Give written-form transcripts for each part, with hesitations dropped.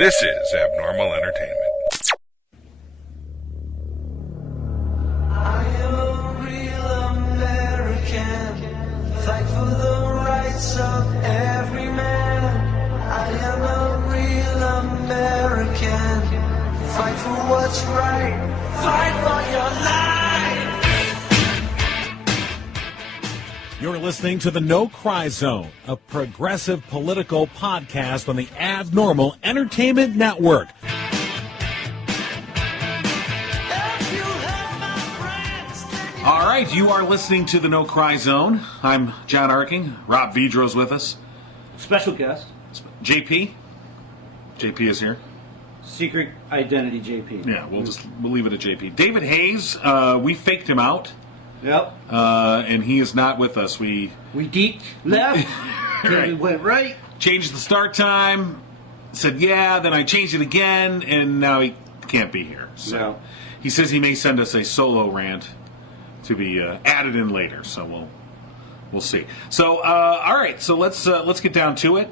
This is Abnormal Entertainment. I am a real American, fight for the rights of every man. I am a real American, fight for what's right, fight for your life. You're listening to the No Cry Zone, a progressive political podcast on the Abnormal Entertainment Network. All right, you are listening to the No Cry Zone. I'm John Arking. Rob Vidro's with us. Special guest. JP. JP is here. Secret identity JP. Yeah, we'll leave it at JP. David Hayes, we faked him out. Yep. And he is not with us. We geeked, left, Right. we went right. Changed the start time, said yeah, then I changed it again, and now he can't be here. So No. he says he may send us a solo rant to be added in later. So we'll see. So all right, so let's get down to it.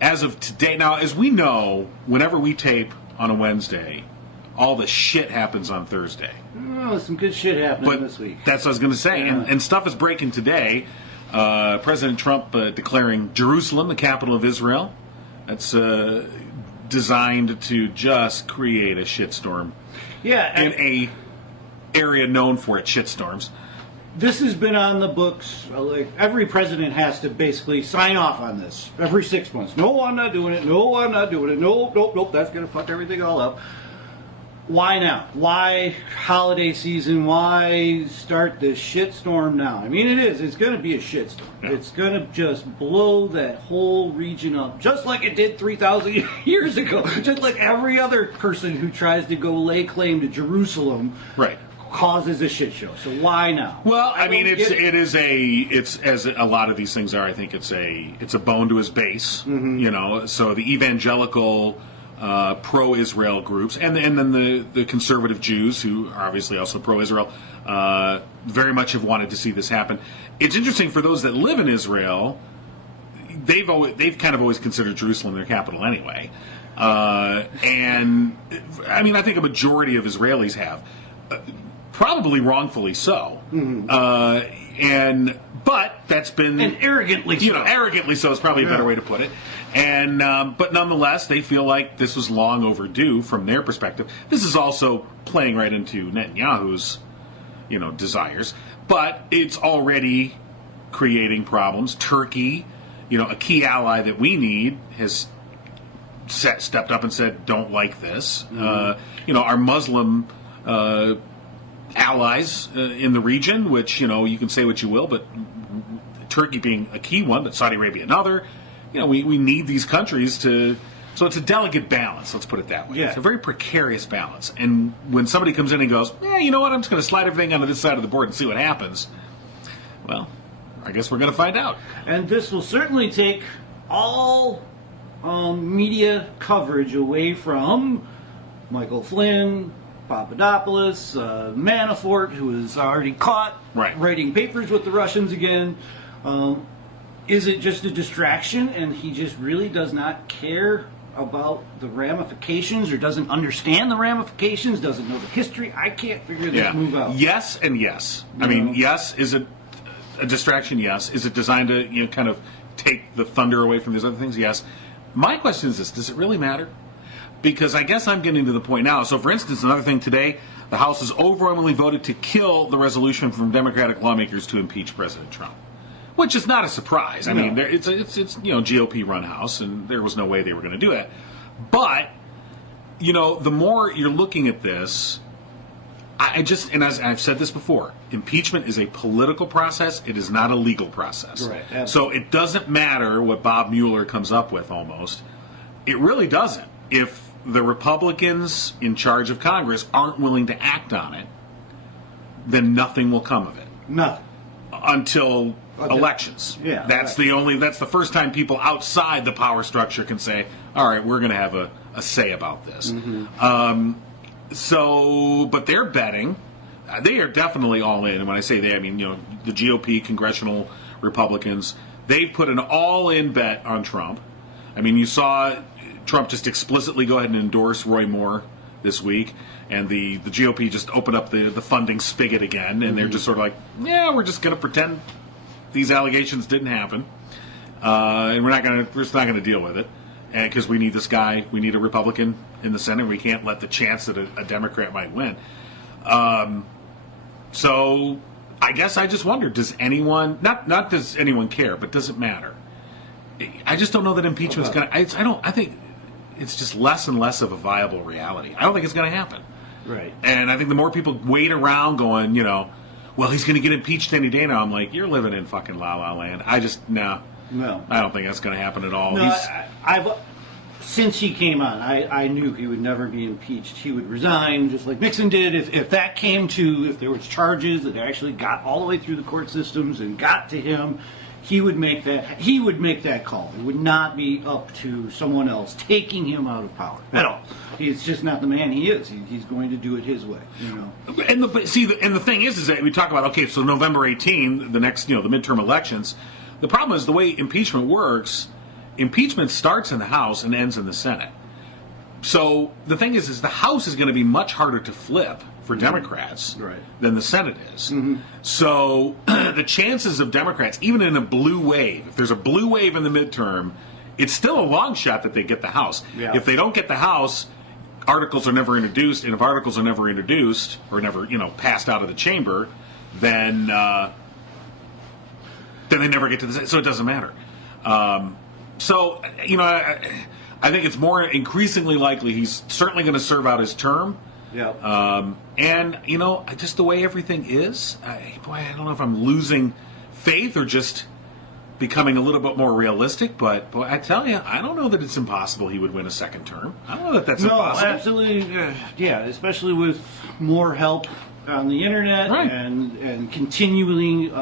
As of today, now as we know, whenever we tape on a Wednesday, all the shit happens on Thursday. Oh, some good shit happening this week. That's what I was going to say. Yeah. And stuff is breaking today. President Trump declaring Jerusalem the capital of Israel. That's designed to just create a shitstorm. Yeah. In a area known for its shitstorms. This has been on the books. Like every president has to basically sign off on this every 6 months. No, I'm not doing it. No, I'm not doing it. Nope. That's going to fuck everything all up. Why now? Why holiday season? Why start this shitstorm now? I mean, it is. It's going to be a shitstorm. Yeah. It's going to just blow that whole region up, just like it did 3,000 years ago. Just like every other person who tries to go lay claim to Jerusalem, Right. causes a shit show. So why now? Well, I mean, it's as a lot of these things are. I think it's a bone to his base. Mm-hmm. You know, so the evangelical. Pro-Israel groups, and then the conservative Jews, who are obviously also pro-Israel, very much have wanted to see this happen. It's interesting for those that live in Israel; they've kind of always considered Jerusalem their capital anyway, and I mean, I think a majority of Israelis have, probably wrongfully so, but that's been And arrogantly so. Arrogantly so is probably a better way to put it. And but nonetheless, they feel like this was long overdue from their perspective. This is also playing right into Netanyahu's, desires. But it's already creating problems. Turkey, a key ally that we need, has stepped up and said, "Don't like this." Our Muslim allies in the region, which you can say what you will, but Turkey being a key one, but Saudi Arabia another. We need these countries to... So it's a delicate balance, let's put it that way. Yeah. It's a very precarious balance. And when somebody comes in and goes, you know what, I'm just going to slide everything onto this side of the board and see what happens, well, I guess we're going to find out. And this will certainly take all media coverage away from Michael Flynn, Papadopoulos, Manafort, who is already caught writing papers with the Russians again. Is it just a distraction and he just really does not care about the ramifications or doesn't understand the ramifications, doesn't know the history? I can't figure this move out. Yes and yes. I mean, yes, is it a distraction? Yes. Is it designed to kind of take the thunder away from these other things? Yes. My question is this: does it really matter? Because I guess I'm getting to the point now. So, for instance, another thing today, the House has overwhelmingly voted to kill the resolution from Democratic lawmakers to impeach President Trump. Which is not a surprise. I mean, it's GOP run House, and there was no way they were going to do it. But the more you're looking at this, and as I've said this before, impeachment is a political process. It is not a legal process. Right. So it doesn't matter what Bob Mueller comes up with. Almost, it really doesn't. If the Republicans in charge of Congress aren't willing to act on it, then nothing will come of it. Nothing. Until elections. Yeah. That's the first time people outside the power structure can say, all right, we're going to have a say about this. But they're betting. They are definitely all in. And when I say they, I mean, the GOP, congressional Republicans, they've put an all-in bet on Trump. I mean, you saw Trump just explicitly go ahead and endorse Roy Moore this week, and the GOP just opened up the funding spigot again, and they're just sort of like, yeah, we're just going to pretend these allegations didn't happen, and we're just not going to deal with it, and because we need this guy, we need a Republican in the Senate, we can't let the chance that a Democrat might win. So I guess I just wonder, does anyone not does anyone care, but does it matter? I just don't know that impeachment's going to. I think it's just less and less of a viable reality. I don't think it's going to happen. Right. And I think the more people wait around going, well, he's going to get impeached any day now. I'm like, you're living in fucking la la land. I don't think that's going to happen at all. No, since he came on, I knew he would never be impeached. He would resign, just like Nixon did. If that came to, if there was charges that actually got all the way through the court systems and got to him, he would make that call. It would not be up to someone else taking him out of power at all. He's just not the man he is. He's going to do it his way. And the thing is that we talk about, okay, so November 18, the next, the midterm elections. The problem is the way impeachment works. Impeachment starts in the House and ends in the Senate. So the thing is the House is going to be much harder to flip for Democrats than the Senate is. So the chances of Democrats, even in a blue wave, if there's a blue wave in the midterm, it's still a long shot that they get the House. Yeah. If they don't get the House, articles are never introduced, and if articles are never introduced or never, passed out of the chamber, then they never get to the Senate. So it doesn't matter. So, I think it's more increasingly likely he's certainly going to serve out his term. Yeah. And, just the way everything is, I don't know if I'm losing faith or just becoming a little bit more realistic, but boy, I tell you, I don't know that it's impossible he would win a second term. I don't know that that's impossible. No, absolutely. Yeah, especially with more help on the internet and continually...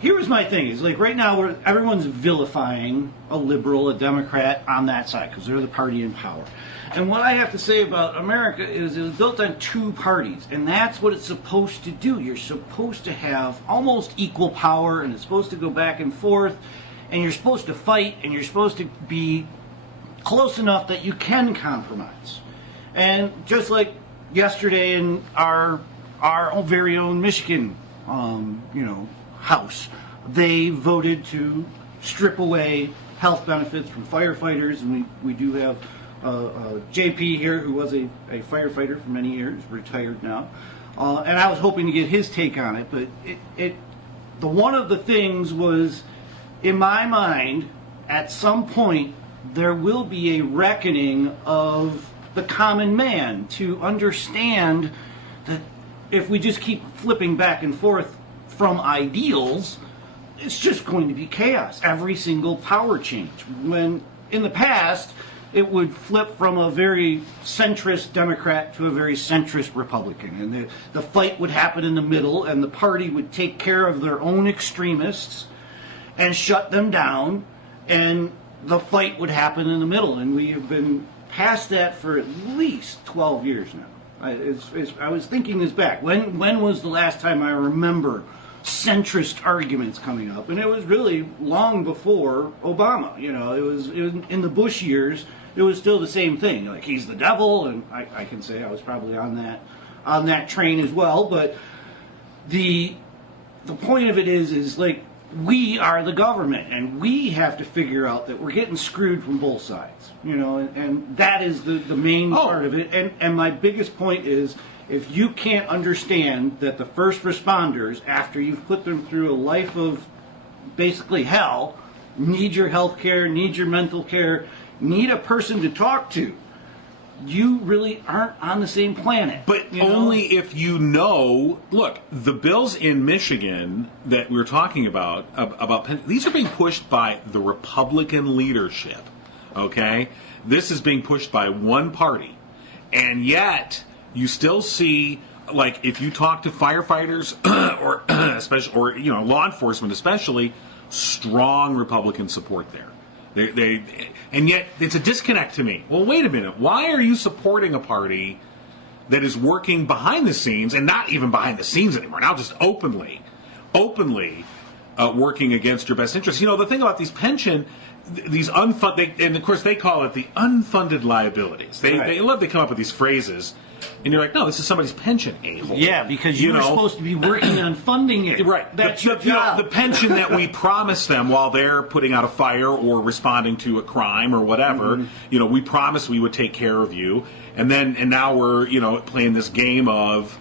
Here's my thing: is like right now, everyone's vilifying a liberal, a Democrat on that side because they're the party in power. And what I have to say about America is it was built on two parties, and that's what it's supposed to do. You're supposed to have almost equal power, and it's supposed to go back and forth, and you're supposed to fight, and you're supposed to be close enough that you can compromise. And just like yesterday in our very own Michigan, House, they voted to strip away health benefits from firefighters, and we do have JP here, who was a firefighter for many years, retired now, and I was hoping to get his take on it, but one of the things was, in my mind, at some point there will be a reckoning of the common man to understand that if we just keep flipping back and forth from ideals, it's just going to be chaos. Every single power change. When in the past, it would flip from a very centrist Democrat to a very centrist Republican. And the fight would happen in the middle, and the party would take care of their own extremists and shut them down, and the fight would happen in the middle. And we have been past that for at least 12 years now. I was thinking this back. When was the last time I remember centrist arguments coming up? And it was really long before Obama. It was in the Bush years. It was still the same thing. Like, he's the devil, and I can say I was probably on that train as well. But the point of it is like, we are the government, and we have to figure out that we're getting screwed from both sides. And that is the main part of it. And my biggest point is, if you can't understand that the first responders, after you've put them through a life of basically hell, need your health care, need your mental care, need a person to talk to, you really aren't on the same planet. But only if look, the bills in Michigan that we're talking about these are being pushed by the Republican leadership, okay? This is being pushed by one party. And yet you still see, like, if you talk to firefighters or especially, or law enforcement especially, strong Republican support there. And yet it's a disconnect to me. Well, wait a minute. Why are you supporting a party that is working behind the scenes, and not even behind the scenes anymore, now just openly working against your best interests? The thing about these pension, these unfunded, and of course they call it the unfunded liabilities. They love to come up with these phrases, and you're like, no, this is somebody's pension, a-hole. Yeah, because you were supposed to be working on funding it. Right. That's your job. The pension that we promise them while they're putting out a fire or responding to a crime or whatever, we promised we would take care of you, and now we're playing this game of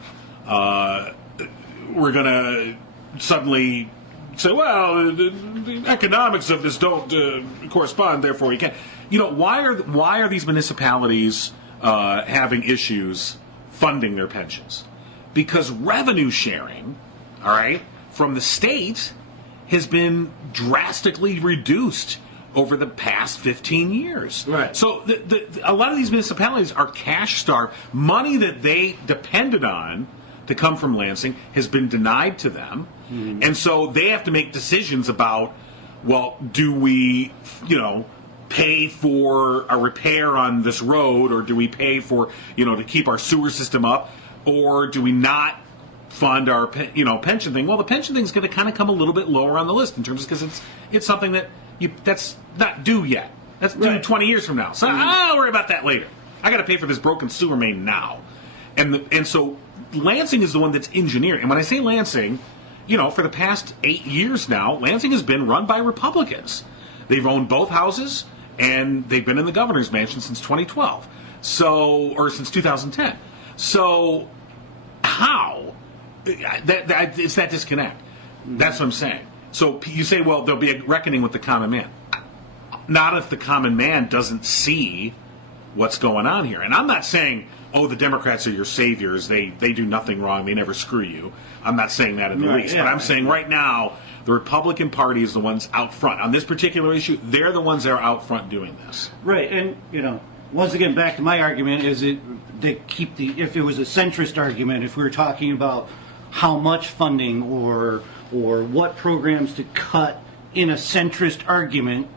we're gonna suddenly say, well, the economics of this don't correspond, therefore you can't. Why are these municipalities having issues funding their pensions? Because revenue sharing, all right, from the state has been drastically reduced over the past 15 years. Right. So a lot of these municipalities are cash-starved. Money that they depended on to come from Lansing has been denied to them. And so they have to make decisions about, well, do we, pay for a repair on this road, or do we pay for, to keep our sewer system up, or do we not fund our, pension thing? Well, the pension thing is going to kind of come a little bit lower on the list in terms because it's something that's not due yet. That's due 20 years from now. So I'll worry about that later. I got to pay for this broken sewer main now, and so Lansing is the one that's engineering. And when I say Lansing, for the past 8 years now, Lansing has been run by Republicans. They've owned both houses, and they've been in the governor's mansion since 2012. Or since 2010. So how? It's that disconnect. That's what I'm saying. So you say, well, there'll be a reckoning with the common man. Not if the common man doesn't see what's going on here. And I'm not saying, oh, the Democrats are your saviors. They do nothing wrong. They never screw you. I'm not saying that in the least. But I'm saying right now, the Republican Party is the ones out front. On this particular issue, they're the ones that are out front doing this. Right. And, once again, back to my argument, if it was a centrist argument, if we were talking about how much funding or what programs to cut in a centrist argument,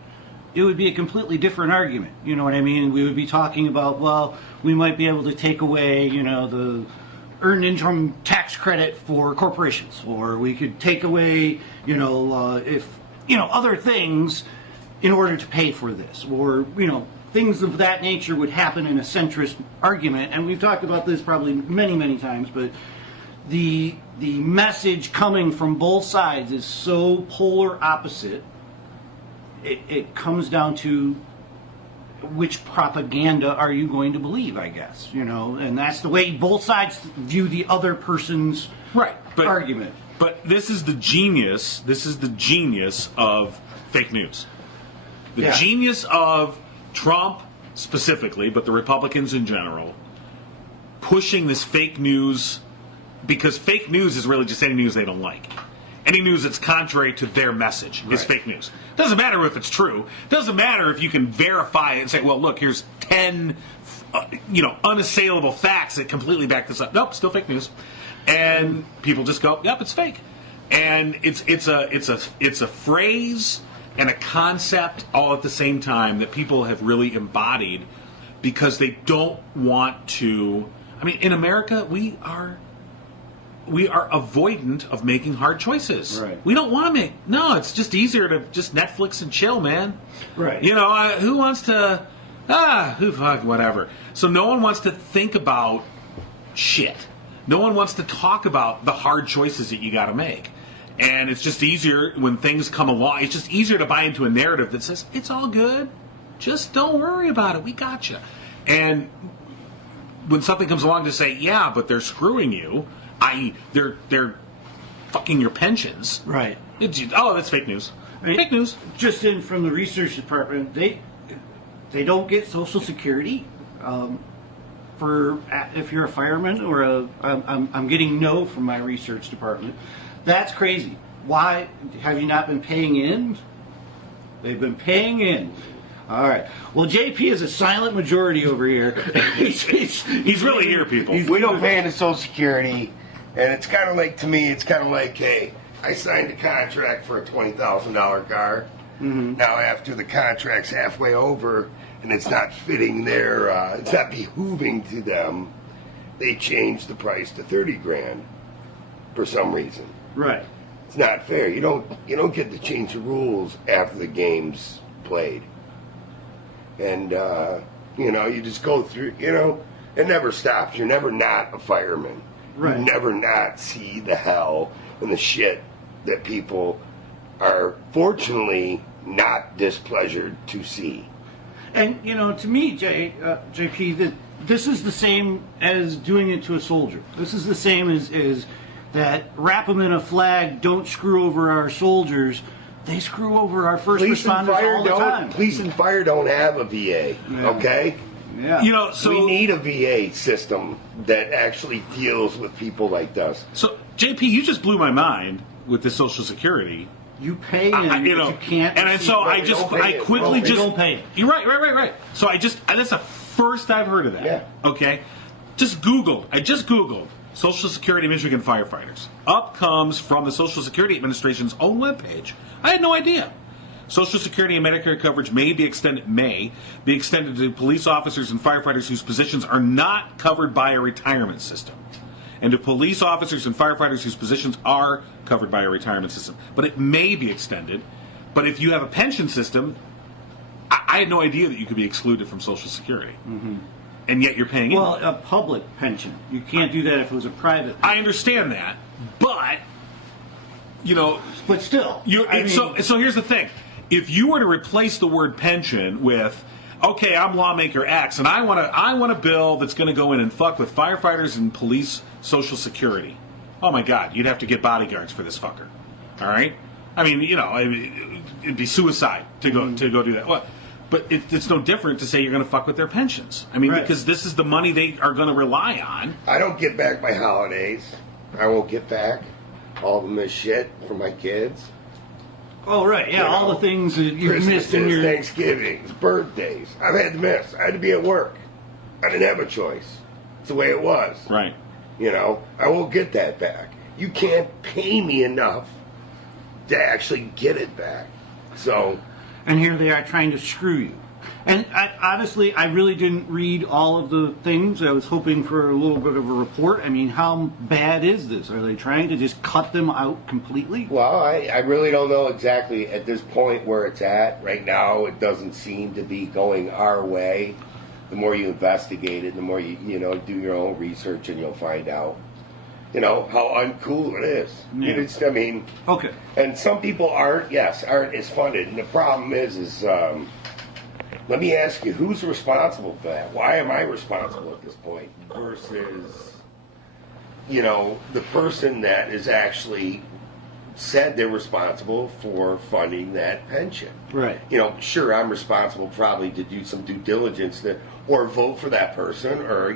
it would be a completely different argument. You know what I mean? We would be talking about, well, we might be able to take away, the earned income tax credit for corporations, or we could take away, other things in order to pay for this, or, things of that nature would happen in a centrist argument. And we've talked about this probably many, many times, but the message coming from both sides is so polar opposite. It comes down to which propaganda are you going to believe, I guess, and that's the way both sides view the other person's argument. But this is the genius of fake news. The genius of Trump specifically, but the Republicans in general, pushing this fake news, because fake news is really just any news they don't like. Any news that's contrary to their message is fake news. Doesn't matter if it's true. Doesn't matter if you can verify it and say, well, look, here's 10, unassailable facts that completely back this up. Nope, still fake news. And people just go, yep, it's fake. And it's a phrase and a concept all at the same time that people have really embodied because they don't want to. I mean, in America, we are avoidant of making hard choices. Right. We don't want to make. No, it's just easier to just Netflix and chill, man. Right. Who wants to? Whatever. So no one wants to think about shit. No one wants to talk about the hard choices that you got to make. And it's just easier when things come along. It's just easier to buy into a narrative that says, it's all good. Just don't worry about it. We got you. And when something comes along to say, yeah, but they're screwing you, i.e., they're fucking your pensions. Right. That's fake news. Fake news. Just in from the research department, they don't get Social Security for if you're a fireman or I'm getting no from my research department. That's crazy. Why have you not been paying in? They've been paying in. All right. Well, JP is a silent majority over here. he's really here, people. We don't pay into Social Security, and it's kind of like, to me, hey, I signed a contract for a $20,000 car. Mm-hmm. Now, after the contract's halfway over and it's not fitting it's not behooving to them, they change the price to $30,000 for some reason. Right. It's not fair. You don't get to change the rules after the game's played. And, you just go through, it never stops. You're never not a fireman. Right. You never not see the hell and the shit that people are fortunately not displeasured to see. And, to me, JP, that this is the same as doing it to a soldier. This is the same as that wrap them in a flag, don't screw over our soldiers. They screw over our first responders all the time. Police and fire don't have a VA, okay? Yeah. So we need a VA system that actually deals with people like this. So, JP, you just blew my mind with the Social Security. You pay and you can't. And so I quickly don't pay it. You're right. So that's the first I've heard of that. Yeah. Okay. I just Googled Social Security Michigan firefighters. Up comes from the Social Security Administration's own webpage. I had no idea. Social Security and Medicare coverage may be extended to police officers and firefighters whose positions are not covered by a retirement system, and to police officers and firefighters whose positions are covered by a retirement system. But it may be extended. But if you have a pension system, I had no idea that you could be excluded from Social Security. Mm-hmm. And yet you're paying Well, a public pension. You can't do that if it was a private pension. I understand that. But, But still. So here's the thing. If you were to replace the word pension with, okay, I'm lawmaker X, and I want a bill that's going to go in and fuck with firefighters and police Social Security. Oh my God, you'd have to get bodyguards for this fucker. All right? I mean, it'd be suicide to go do that. Well, but it's no different to say you're going to fuck with their pensions. I mean, because this is the money they are going to rely on. I don't get back my holidays. I won't get back all the missed shit for my kids. Oh, right. Yeah, all the things that you've missed in your... Thanksgivings, birthdays. I've had to miss. I had to be at work. I didn't have a choice. It's the way it was. Right. I won't get that back. You can't pay me enough to actually get it back. So... And here they are trying to screw you. And honestly, I really didn't read all of the things. I was hoping for a little bit of a report. I mean, how bad is this? Are they trying to just cut them out completely? Well, I really don't know exactly at this point where it's at. Right now, it doesn't seem to be going our way. The more you investigate it, the more you do your own research, and you'll find out, how uncool it is. Yeah. Okay. And some people aren't as funded. And the problem is let me ask you, who's responsible for that? Why am I responsible at this point versus, the person that is actually said they're responsible for funding that pension? Right. Sure, I'm responsible probably to do some due diligence or vote for that person, or,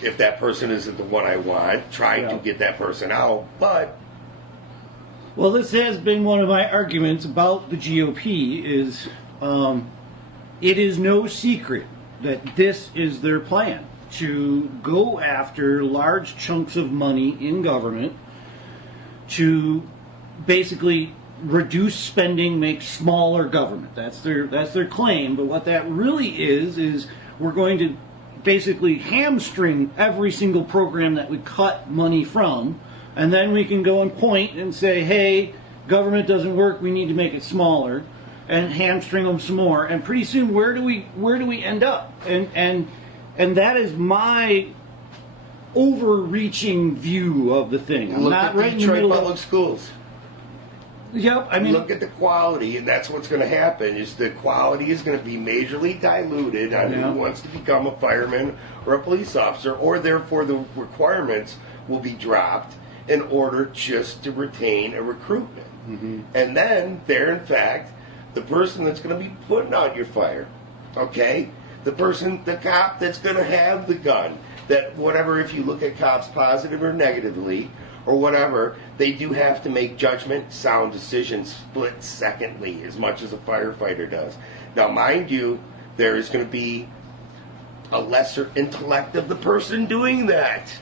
if that person isn't the one I want, try to get that person out. But... Well, this has been one of my arguments about the GOP is... it is no secret that this is their plan, to go after large chunks of money in government, to basically reduce spending, make smaller government. That's their claim. But what that really is we're going to basically hamstring every single program that we cut money from, and then we can go and point and say, hey, government doesn't work, we need to make it smaller, and hamstring them some more, and pretty soon where do we end up? And that is my overreaching view of the thing. I'm look not at right Detroit in the middle public schools. Yep, look at the quality, and that's what's going to happen. Is the quality is going to be majorly diluted on who wants to become a fireman or a police officer, or therefore the requirements will be dropped in order just to retain a recruitment. Mm-hmm. And then they're in fact the person that's going to be putting out your fire, okay? The cop that's going to have the gun, that whatever, if you look at cops positive or negatively, or whatever, they do have to make judgment, sound decisions split secondly, as much as a firefighter does. Now, mind you, there is going to be a lesser intellect of the person doing that,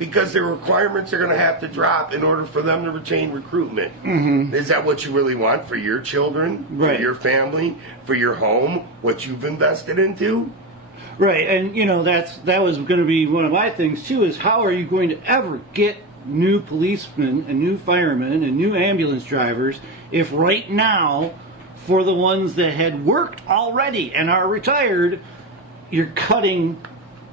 because their requirements are going to have to drop in order for them to retain recruitment. Mm-hmm. Is that what you really want for your children, right, for your family, for your home, what you've invested into? Right, and that was going to be one of my things too, is how are you going to ever get new policemen and new firemen and new ambulance drivers if right now for the ones that had worked already and are retired, you're cutting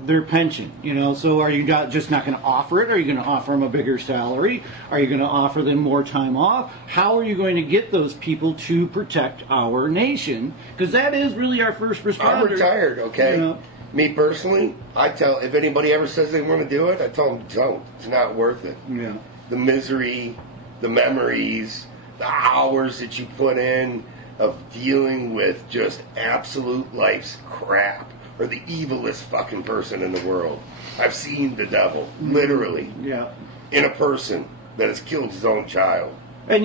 their pension. So are you just not going to offer it? Are you going to offer them a bigger salary? Are you going to offer them more time off? How are you going to get those people to protect our nation? Because that is really our first responder. I'm retired, okay? Me personally, I tell, if anybody ever says they want to do it, I tell them don't. It's not worth it. Yeah. The misery, the memories, the hours that you put in of dealing with just absolute life's crap, or the evilest fucking person in the world. I've seen the devil, literally, in a person that has killed his own child. And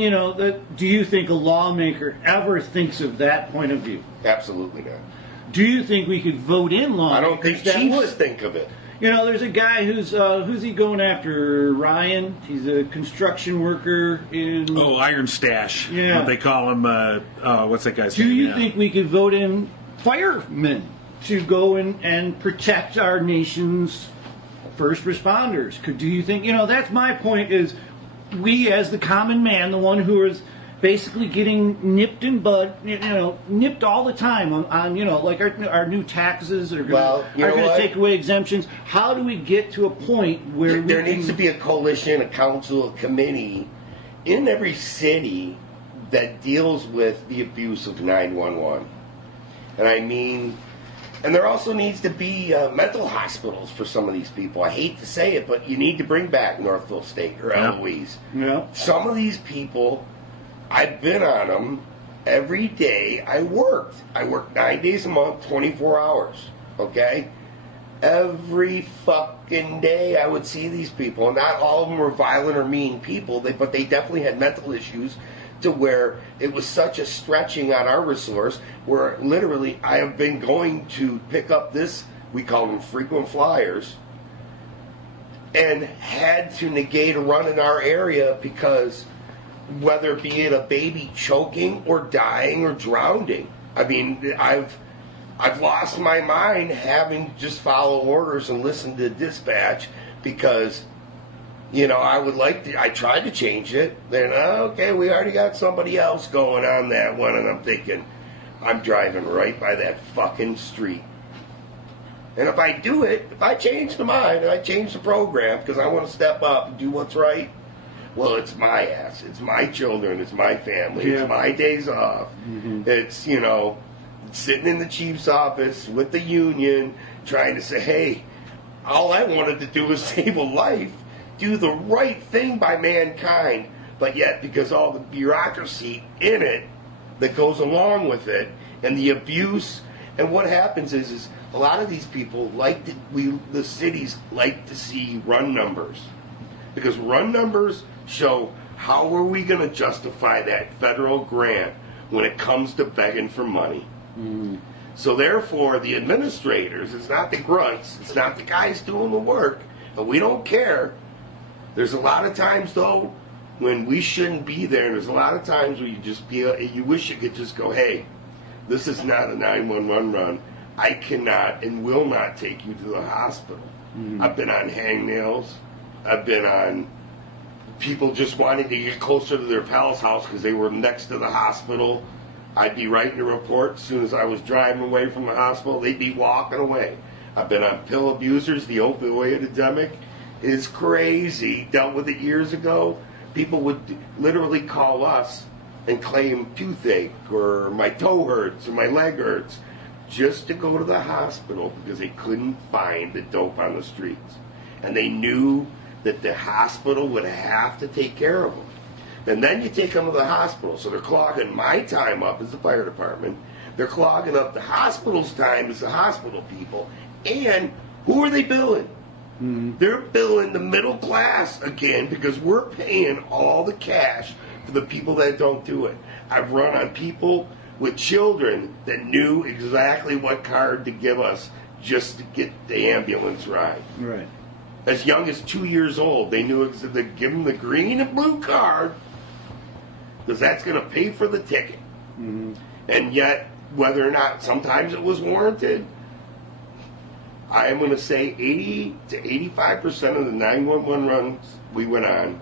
do you think a lawmaker ever thinks of that point of view? Absolutely not. Do you think we could vote in lawmakers? I don't think that chiefs would? think of it. There's a guy who's he going after? Ryan. He's a construction worker in. Oh, Iron Stash. Yeah. What they call him. What's that guy's name? Do you Yeah. think we could vote in firemen to go in and protect our nation's first responders? Do you think? That's my point. Is we, as the common man, the one who is basically getting nipped in bud, nipped all the time on like our new taxes are going to take away exemptions. How do we get to a point where there needs to be a coalition, a council, a committee in every city that deals with the abuse of 911? And I mean, and there also needs to be mental hospitals for some of these people. I hate to say it, but you need to bring back Northville State or Eloise. Yeah. Some of these people, I've been on them every day I worked. I worked 9 days a month, 24 hours, okay? Every fucking day I would see these people. Not all of them were violent or mean people, but they definitely had mental issues to where it was such a stretching on our resource where literally I have been going to pick up this, we call them frequent flyers, and had to negate a run in our area because whether be it a baby choking or dying or drowning. I mean, I've lost my mind having to just follow orders and listen to dispatch because, I tried to change it. Then, okay, we already got somebody else going on that one, and I'm thinking, I'm driving right by that fucking street. And if I do it, if I change the mind and I change the program because I want to step up and do what's right, well, it's my ass. It's my children. It's my family. Yeah. It's my days off. Mm-hmm. It's, sitting in the chief's office with the union trying to say, hey, all I wanted to do was save a life, do the right thing by mankind. But yet, because all the bureaucracy in it that goes along with it and the abuse, and what happens is a lot of these people the cities like to see run numbers. Because run numbers show how are we going to justify that federal grant when it comes to begging for money. Mm. So therefore, the administrators, it's not the grunts, it's not the guys doing the work, and we don't care. There's a lot of times, though, when we shouldn't be there, and there's a lot of times where you wish you could just go, hey, this is not a 911 run. I cannot and will not take you to the hospital. Mm. I've been on hangnails. I've been on people just wanting to get closer to their pal's house because they were next to the hospital. I'd be writing a report as soon as I was driving away from the hospital. They'd be walking away. I've been on pill abusers. The opioid epidemic is crazy. Dealt with it years ago. People would literally call us and claim toothache or my toe hurts or my leg hurts just to go to the hospital because they couldn't find the dope on the streets. And they knew that the hospital would have to take care of them. And then you take them to the hospital. So they're clogging my time up as the fire department. They're clogging up the hospital's time as the hospital people. And who are they billing? Mm-hmm. They're billing the middle class again because we're paying all the cash for the people that don't do it. I've run on people with children that knew exactly what card to give us just to get the ambulance ride. Right. As young as 2 years old, they knew to give them the green and blue card because that's going to pay for the ticket. Mm-hmm. And yet, whether or not sometimes it was warranted, I am going to say 80 to 85% of the 911 runs we went on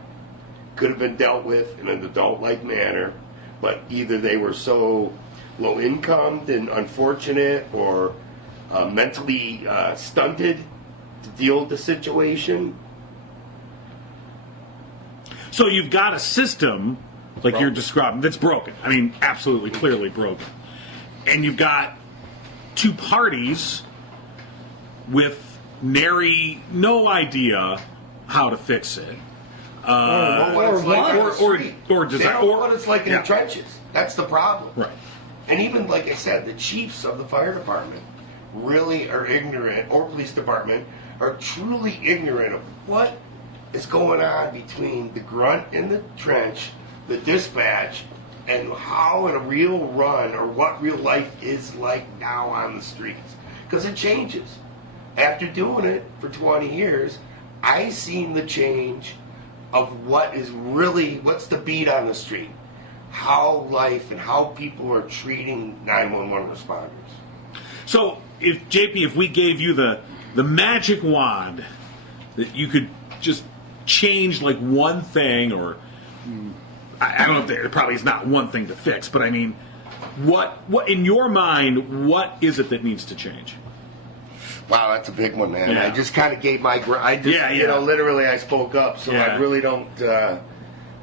could have been dealt with in an adult-like manner, but either they were so low income than unfortunate or mentally stunted to deal with the situation. So you've got a system, like Broken. you're describing, that's broken. I mean, absolutely, clearly broken. And you've got two parties with nary no idea how to fix it. What it's like on the street. or They design, don't know what it's like in yeah. the trenches. That's the problem. Right. And even, like I said, the chiefs of the fire department really are ignorant, or police department, are truly ignorant of what is going on between the grunt in the trench, the dispatch, and how in a real run, or what real life is like now on the streets. Because it changes. After doing it for 20 years, I seen the change of what's the beat on the street. How life and how people are treating 911 responders. So, if we gave you the magic wand that you could just change like one thing, or I don't know if there probably is not one thing to fix, but I mean, what in your mind, what is it that needs to change? Wow, that's a big one, man. Yeah. I just kind of gave my... literally I spoke up, so Yeah. I really don't... there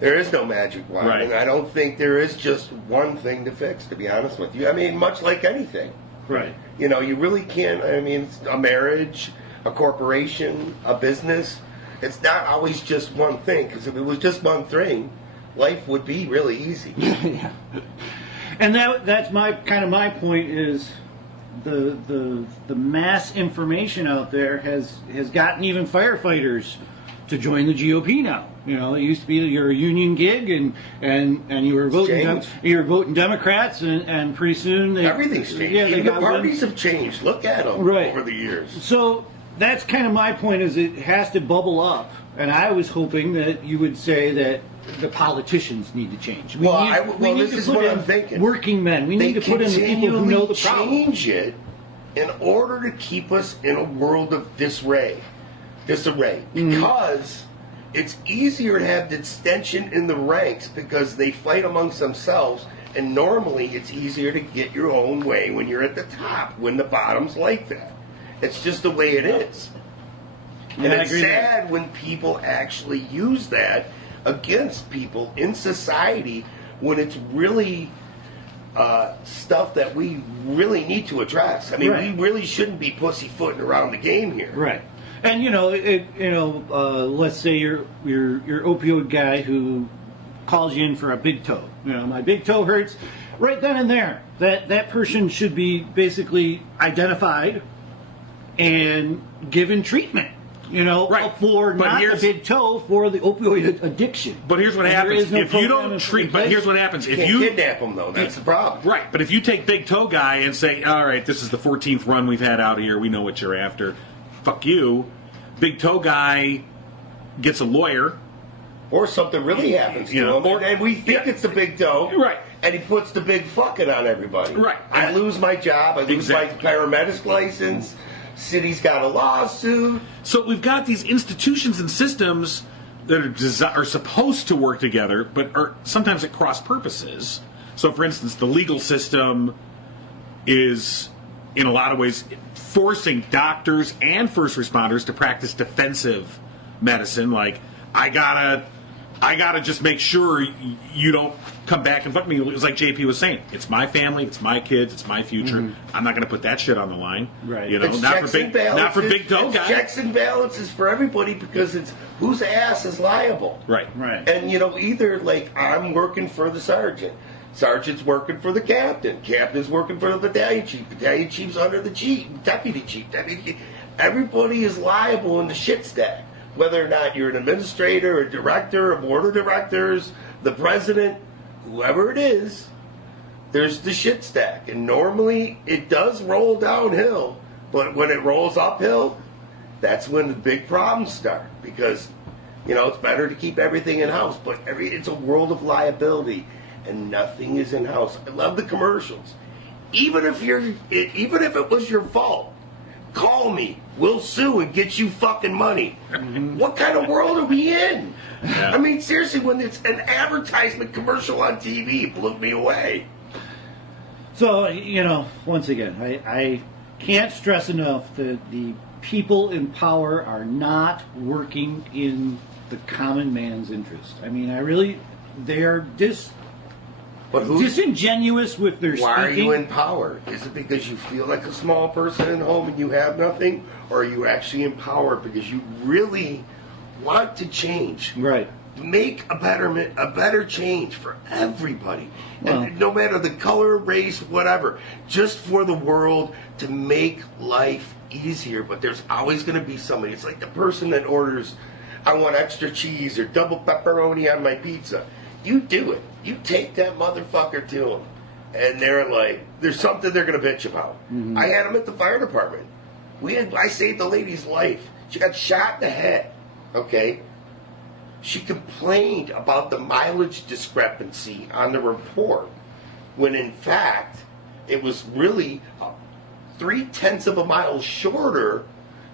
is no magic wand. Right. And I don't think there is just one thing to fix, to be honest with you. I mean, much like anything. Right. You know, you really can't... I mean, a marriage, a corporation, a business, it's not always just one thing. Because if it was just one thing, life would be really easy. Yeah. And that's my point is the mass information out there has gotten even firefighters to join the GOP now. You know, it used to be you're a union gig and you were voting Democrats and pretty soon Everything's changed. Yeah, Even the parties have changed. Look at them over the years. So that's kind of my point, is it has to bubble up. And I was hoping that you would say that the politicians need to change. We need this to is put what in I'm thinking. working men. We need to put in the people who know the problem. Change it in order to keep us in a world of disarray. Because it's easier to have distension in the ranks because they fight amongst themselves, and normally it's easier to get your own way when you're at the top, when the bottom's like that. It's just the way it is. And I it's agree with sad when people actually use that against people in society when it's really stuff that we really need to address. I mean, Right. we really shouldn't be pussyfooting around the game here. Right. And let's say you're opioid guy who calls you in for a big toe. You know, my big toe hurts. Right then and there, that person should be basically identified and given treatment. You know, Right. for But not the here's- big toe, for the opioid addiction. But here's what And there happens is no if you program don't in treat. place. But here's what happens You if can't you kidnap them, though. That's the problem. Right, but if you take Big Toe Guy and say, all right, this is the 14th run we've had out here, we know what you're after, fuck you, Big Toe Guy gets a lawyer. Or something really happens to You know, him, and we think it's the big toe. Right. And he puts the big fucking on everybody. Right. I lose my job. I lose Exactly. my paramedic license. City's got a lawsuit. So we've got these institutions and systems that are supposed to work together, but are sometimes at cross purposes. So, for instance, the legal system is, in a lot of ways, forcing doctors and first responders to practice defensive medicine. Like, I gotta just make sure you don't come back and fuck me. It was like JP was saying, it's my family, it's my kids, it's my future. I'm not gonna put that shit on the line. Right. You know, It's not checks for and big toe It's guy. checks and balances for everybody because it's whose ass is liable. Right. Right. And either like I'm working for the sergeant. Sergeant's working for the captain. Captain's working for the battalion chief. Battalion chief's under the chief. Deputy chief. Everybody is liable in the shit stack. Whether or not you're an administrator, a director, a board of directors, the president, whoever it is, there's the shit stack. And normally it does roll downhill, but when it rolls uphill, that's when the big problems start. Because, it's better to keep everything in-house, but it's a world of liability, and nothing is in-house. I love the commercials. Even if it was your fault, call me. We'll sue and get you fucking money. What kind of world are we in? Yeah. I mean, seriously, when it's an advertisement commercial on TV, it blew me away. So, once again, I can't stress enough that the people in power are not working in the common man's interest. I mean, they are disingenuous with their speaking. Why are you in power? Is it because you feel like a small person at home and you have nothing? Or are you actually in power because you really want to change? Right. Make a better change for everybody. Well, and no matter the color, race, whatever. Just for the world to make life easier. But there's always going to be somebody. It's like the person that orders, I want extra cheese or double pepperoni on my pizza. You do it. You take that motherfucker to them. And they're like, there's something they're going to bitch about. Mm-hmm. I had them at the fire department. I saved the lady's life. She got shot in the head. Okay? She complained about the mileage discrepancy on the report, when in fact it was really 0.3 of a mile shorter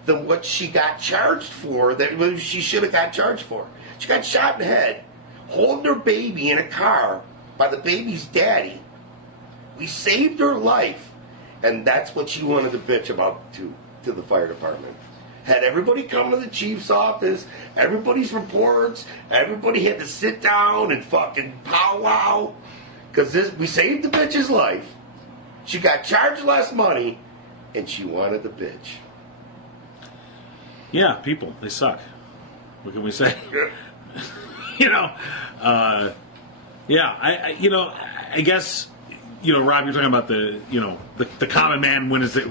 than what she got charged for, that she should have got charged for. She got shot in the head, holding her baby in a car by the baby's daddy. We saved her life, and that's what she wanted to bitch about to the fire department. Had everybody come to the chief's office, everybody's reports, everybody had to sit down and fucking powwow, because we saved the bitch's life. She got charged less money, and she wanted the bitch. Yeah, people, they suck. What can we say? I guess, Rob, you're talking about the common man. When is it?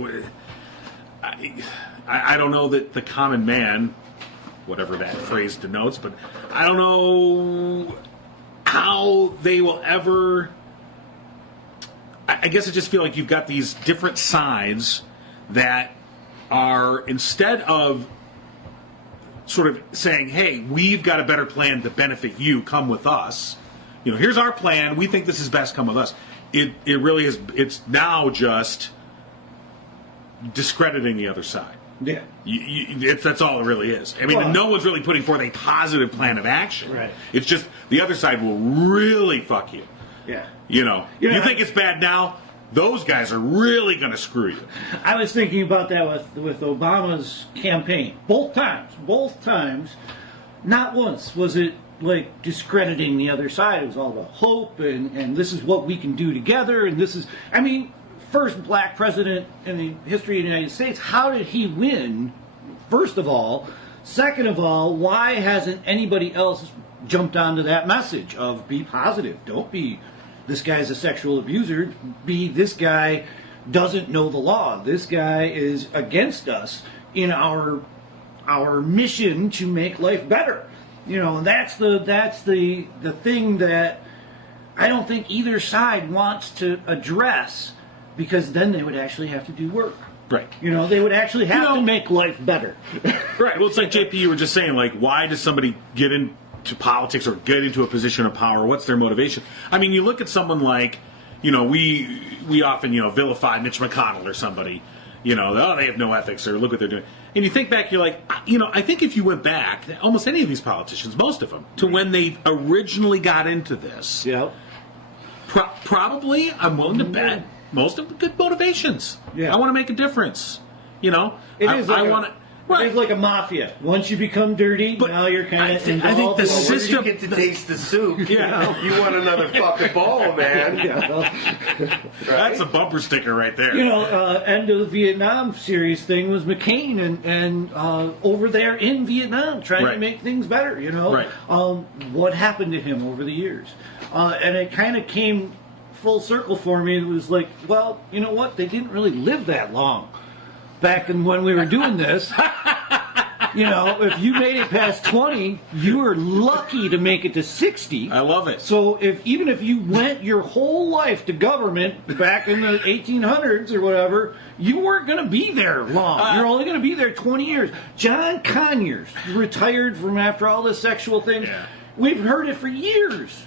I don't know that the common man, whatever that phrase denotes, but I don't know how they will ever. I guess I just feel like you've got these different sides that are, instead of sort of saying, hey, we've got a better plan to benefit you, come with us. Here's our plan. We think this is best, come with us. It really is. It's now just discrediting the other side. Yeah. That's all it really is. I mean, no one's really putting forth a positive plan of action. Right. It's just the other side will really fuck you. Yeah. You think it's bad now? Those guys are really going to screw you. I was thinking about that with Obama's campaign. Both times, not once was it like discrediting the other side. It was all about hope and this is what we can do together. And this is, first black president in the history of the United States. How did he win, first of all? Second of all, why hasn't anybody else jumped onto that message of be positive? Don't be, this guy's a sexual abuser. Be, this guy doesn't know the law. This guy is against us in our mission to make life better. That's the thing that I don't think either side wants to address. Because then they would actually have to do work. Right. They would actually have to make life better. Right. Well, it's like, JP, you were just saying, like, why does somebody get into politics or get into a position of power? What's their motivation? I mean, you look at someone like, we often, vilify Mitch McConnell or somebody, they have no ethics, or look what they're doing. And you think back, you're like, I think if you went back, almost any of these politicians, most of them, to when they originally got into this, probably, I'm willing to bet, most of the good motivations. Yeah. I want to make a difference. It is like a mafia. Once you become dirty, now you're kind of involved. I think the system... You get to taste the soup. Yeah. You want another fucking bowl, man. Right? That's a bumper sticker right there. End of the Vietnam series thing was McCain and over there in Vietnam trying to make things better, Right. What happened to him over the years? And it kind of came full circle for me. It was like, well, you know what? They didn't really live that long back when we were doing this. If you made it past 20, you were lucky to make it to 60. I love it. So even if you went your whole life to government back in the 1800s or whatever, you weren't going to be there long. You're only going to be there 20 years. John Conyers retired from after all this sexual things. Yeah. We've heard it for years,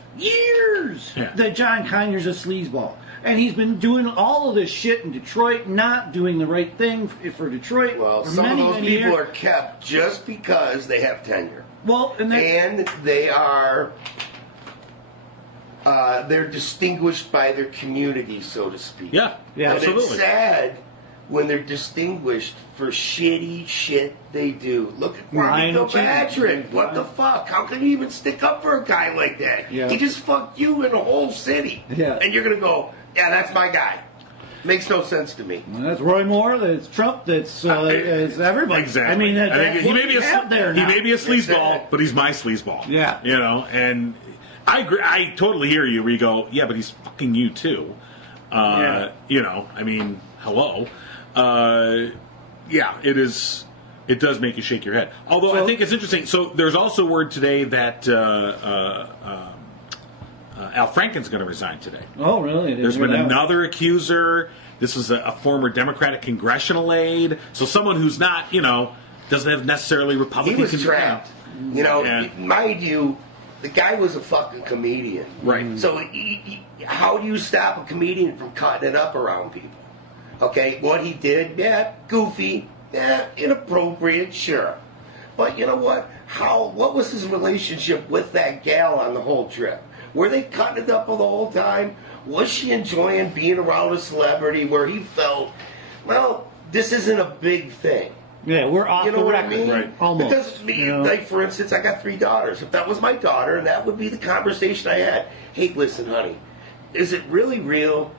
that John Conyers is a sleazeball. And he's been doing all of this shit in Detroit, not doing the right thing for Detroit. Well, for some many, of those many people years. are kept just because they have tenure. Well, and they are they're distinguished by their community, so to speak. Yeah, Yeah, And absolutely. it's sad when they're distinguished for shitty shit they do. Look at Ryan Ryan Kilpatrick. O'Keefe. What the fuck? How can you even stick up for a guy like that? Yeah. He just fucked you and the whole city. Yeah. And you're going to go, yeah, that's my guy. Makes no sense to me. Well, that's Roy Moore. That's Trump. That's it's everybody. Exactly. I mean, I think that's he what may be we have there he now. may be a sleazeball, Exactly. but he's my sleazeball. Yeah. You know, and I agree. I totally hear you. Where you go, yeah, but he's fucking you too. Yeah. You know, I mean, hello. Yeah, it is. It does make you shake your head. Although I So- think it's interesting. So there's also word today that Al Franken's going to resign today. Oh, really? I didn't There's hear been that. another accuser. This is a former Democratic congressional aide. So someone who's not, you know, doesn't have necessarily He Republican. was trapped. You know, Yeah. mind you, the guy was a fucking comedian. Right. So how do you stop a comedian from cutting it up around people? Okay, what he did, yeah, goofy, yeah, inappropriate, sure. But you know what? What was his relationship with that gal on the whole trip? Were they cutting it up the whole time? Was she enjoying being around a celebrity where he felt, well, this isn't a big thing? Yeah, we're off You know the what record. I mean? Right. Almost. Because, you know? like, for instance, I got 3 daughters. If that was my daughter, and that would be the conversation I had. Hey, listen, honey, is it really real?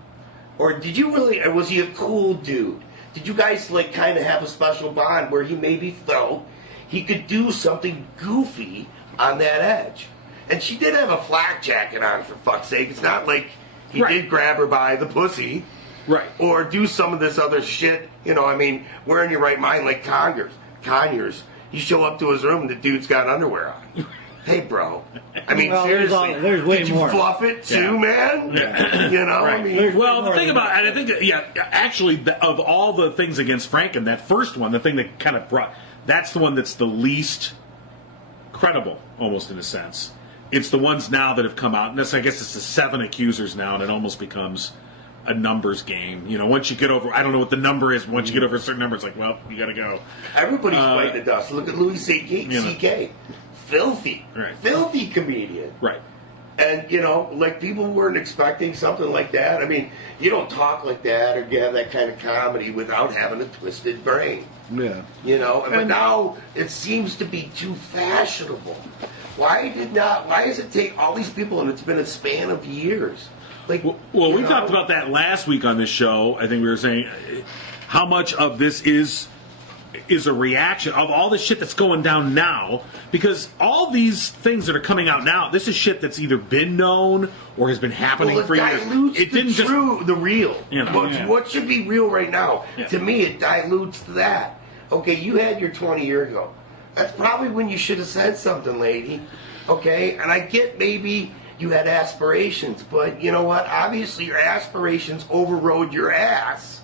Or or was he a cool dude? Did you guys, like, kind of have a special bond where he maybe felt he could do something goofy on that edge? And she did have a flak jacket on, for fuck's sake. It's not like he Right. did grab her by the pussy. Right. Or do some of this other shit, you know, I mean, we're in your right mind like Conyers. You show up to his room, the dude's got underwear on. Hey, bro. I mean, Well, there's seriously. there's way did you more. fluff it too, man? You know, I mean, There's Well, way the thing more about, and I think, yeah, actually, of all the things against Franken, that first one, the thing that kind of brought, that's the one that's the least credible, almost in a sense. It's the ones now that have come out, and I guess it's the 7 accusers now, and it almost becomes a numbers game. You know, once you get over, I don't know what the number is, once you get over a certain number, it's like, well, you got to go. everybody's biting the dust. Look at Louis C.K. Filthy. Right. Filthy comedian. Right. And, you know, like, people weren't expecting something like that. I mean, you don't talk like that or have that kind of comedy without having a twisted brain. Yeah. You know, but now it seems to be too fashionable. Why does it take all these people, and it's been a span of years? Like, Well, you we know, talked about that last week on this show. I think we were saying how much of this is a reaction of all the shit that's going down now, because all these things that are coming out now, this is shit that's either been known or has been happening Well, it for years. dilutes It didn't the real. You know, What should be real right now? Yeah. To me, it dilutes that. Okay, you had your 20 years ago. That's probably when you should have said something, lady. Okay, and I get maybe you had aspirations, but you know what? Obviously, your aspirations overrode your ass.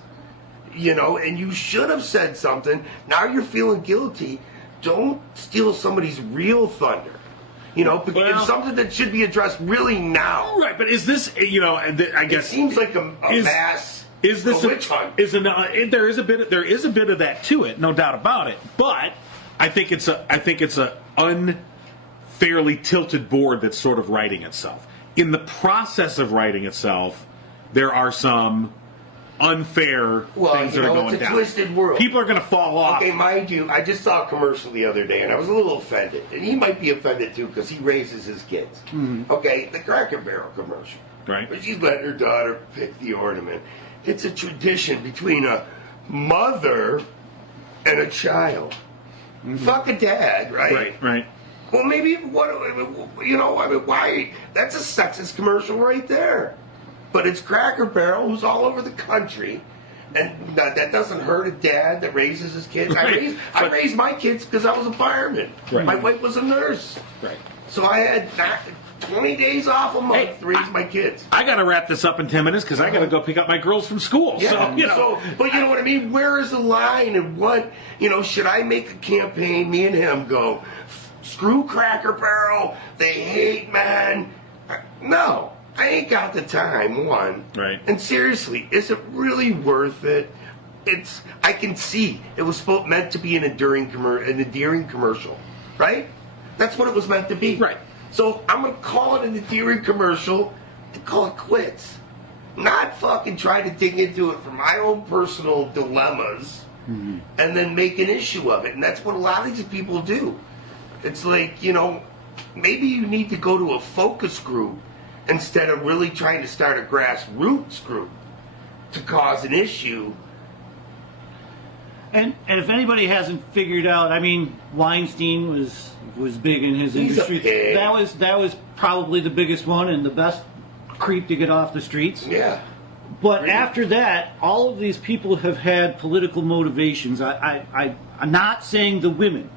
You know, and you should have said something. Now you're feeling guilty. Don't steal somebody's real thunder. You know, because Well- it's something that should be addressed really now. Right, but is this, you know, and I It guess seems like a is- mass is this a witch hunt. there is a bit of that to it, no doubt about it. But I think it's a unfairly tilted board that's sort of righting itself. In the process of righting itself, there are some unfair Well, things you that know, are going it's a down. twisted world. People are going to fall off. Okay, mind you, I just saw a commercial the other day, and I was a little offended. And he might be offended, too, because he raises his kids. Okay, the Cracker Barrel commercial. Right. But she's letting her daughter pick the ornament. It's a tradition between a mother and a child. Fuck a dad, right? Right. Well, maybe, why? That's a sexist commercial right there. But it's Cracker Barrel, who's all over the country. And that doesn't hurt a dad that raises his kids. Right. I raised my kids because I was a fireman. Right. My wife was a nurse. Right. So I had 20 days off a month Hey, to raise my kids. I got to wrap this up in 10 minutes because I got to go pick up my girls from school. Yeah, So, you know. but you know what I mean? Where is the line, and what, should I make a campaign, me and him go, screw Cracker Barrel, they hate men? No, I ain't got the time, one. Right. And seriously, is it really worth it? I can see it was meant to be an endearing commercial, right? That's what it was meant to be. Right. So I'm going to call it an endearing commercial to call it quits. Not fucking try to dig into it for my own personal dilemmas and then make an issue of it. And that's what a lot of these people do. It's like, maybe you need to go to a focus group instead of really trying to start a grassroots group to cause an issue. And if anybody hasn't figured out, I mean, Weinstein was big in his He's industry. a pig. That was probably the biggest one and the best creep to get off the streets. Yeah. But after that, all of these people have had political motivations. I'm not saying the women,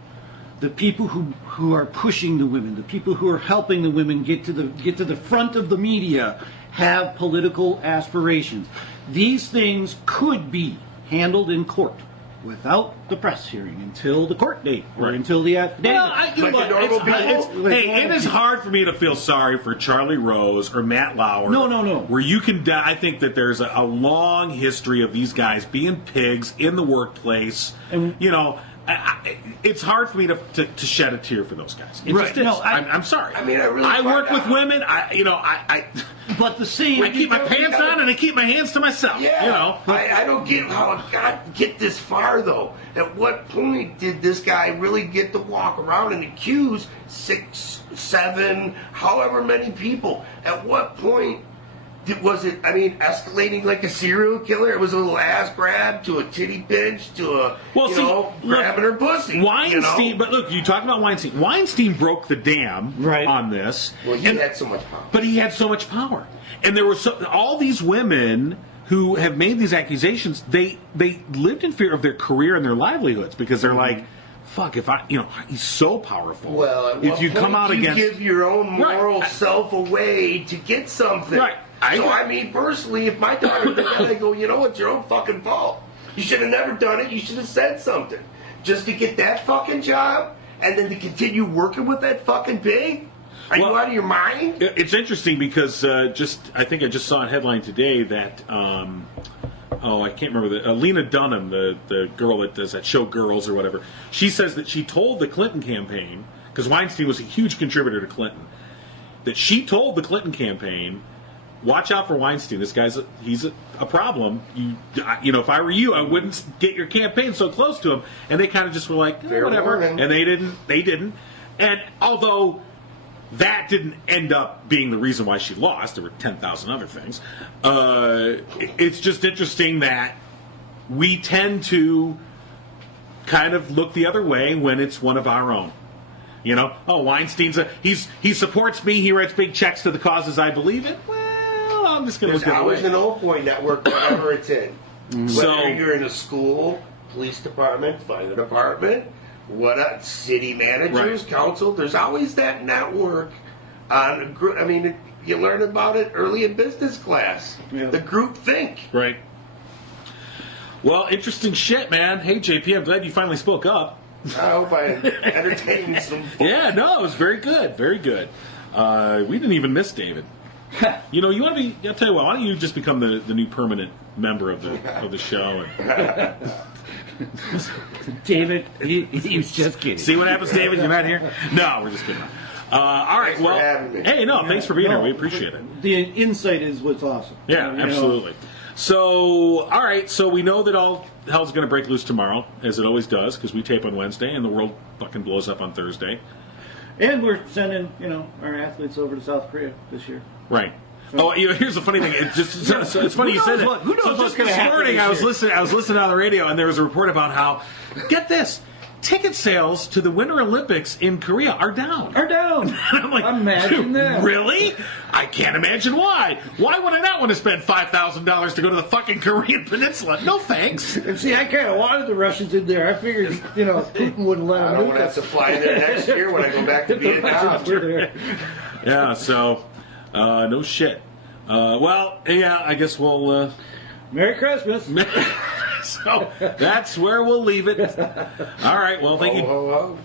the people who are pushing the women, the people who are helping the women get to the front of the media, have political aspirations. These things could be handled in court without the press hearing until the court date or until the affidavit. Well, you know what? It is hard for me to feel sorry for Charlie Rose or Matt Lauer. No. Where you can, I think that there's a long history of these guys being pigs in the workplace. And it's hard for me to shed a tear for those guys. It just is. No, I'm sorry. I mean, I work with women. But the same. I keep my pants on and I keep my hands to myself. Yeah. I don't get how it got get this far though. At what point did this guy really get to walk around and accuse 6, 7, however many people? At what point was it? I mean, escalating like a serial killer? It was a little ass grab to a titty pinch to a grabbing her pussy. Weinstein, but look, you talk about Weinstein. Weinstein broke the dam on this. Well, he had so much power. But he had so much power, and there were all these women who have made these accusations. They lived in fear of their career and their livelihoods because they're like, fuck, if he's so powerful. Well, if you come out against, give your own moral self away to get something. Right. I mean, personally, if my daughter did that, I go, you know what, it's your own fucking fault. You should have never done it. You should have said something. Just to get that fucking job and then to continue working with that fucking pig? Are you out of your mind? It's interesting because I think I just saw a headline today that, I can't remember, Lena Dunham, the girl that does that show Girls or whatever, she says that she told the Clinton campaign, because Weinstein was a huge contributor to Clinton, that she told the Clinton campaign, watch out for Weinstein. This guy's he's a problem. If I were you, I wouldn't get your campaign so close to him. And they kind of just were like, whatever. Warning. And they didn't. And although that didn't end up being the reason why she lost, there were 10,000 other things. It's just interesting that we tend to kind of look the other way when it's one of our own. Weinstein's he supports me. He writes big checks to the causes I believe in. Well, I'm just going to look the other way. There's always an Old Boy network, whatever it's in. Whether you're in a school, police department, fire department, city managers, council, there's always that network on a group. I mean, you learn about it early in business class. Yeah. The group think. Right. Well, interesting shit, man. Hey, JP, I'm glad you finally spoke up. I hope I entertained some folks. Yeah, no, it was very good. Very good. We didn't even miss David. You want to be, I'll tell you what, why don't you just become the new permanent member of the show? David, he was just kidding. See what happens, David? You're not here? No, we're just kidding. All right, Thanks for having me. Hey, no, thanks for being here. We appreciate it. The insight is what's awesome. Yeah, absolutely. So, all right, so we know that all hell's going to break loose tomorrow, as it always does, because we tape on Wednesday and the world fucking blows up on Thursday. And we're sending, our athletes over to South Korea this year. Right. Oh, here's the funny thing. It's just so it's funny you said that. Who knows what's going to happen? Morning, I was listening on the radio, and there was a report about how, get this, ticket sales to the Winter Olympics in Korea are down. And I'm like, imagine that. Really? I can't imagine why. Why would I not want to spend $5,000 to go to the fucking Korean Peninsula? No thanks. And see, I kind of wanted the Russians in there. I figured, Putin wouldn't let them. I don't want to have to fly there next year when I go back to Vietnam. Yeah. So, no shit. I guess we'll. Merry Christmas. So that's where we'll leave it. All right. Well, thank you. All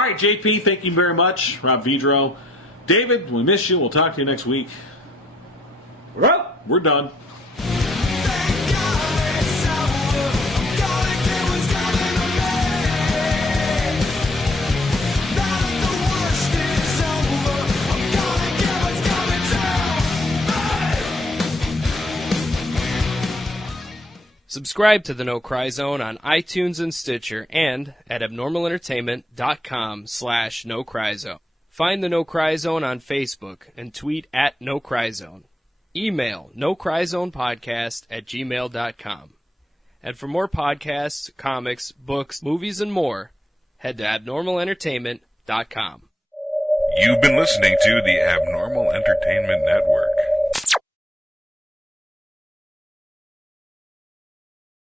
right, JP. Thank you very much. Rob Vidro. David, we miss you. We'll talk to you next week. We're done. Subscribe to the No Cry Zone on iTunes and Stitcher and at abnormalentertainment.com/NoCryZone. Find the No Cry Zone on Facebook and tweet at No Cry Zone. Email nocryzonepodcast@gmail.com. And for more podcasts, comics, books, movies, and more, head to abnormalentertainment.com. You've been listening to the Abnormal Entertainment Network.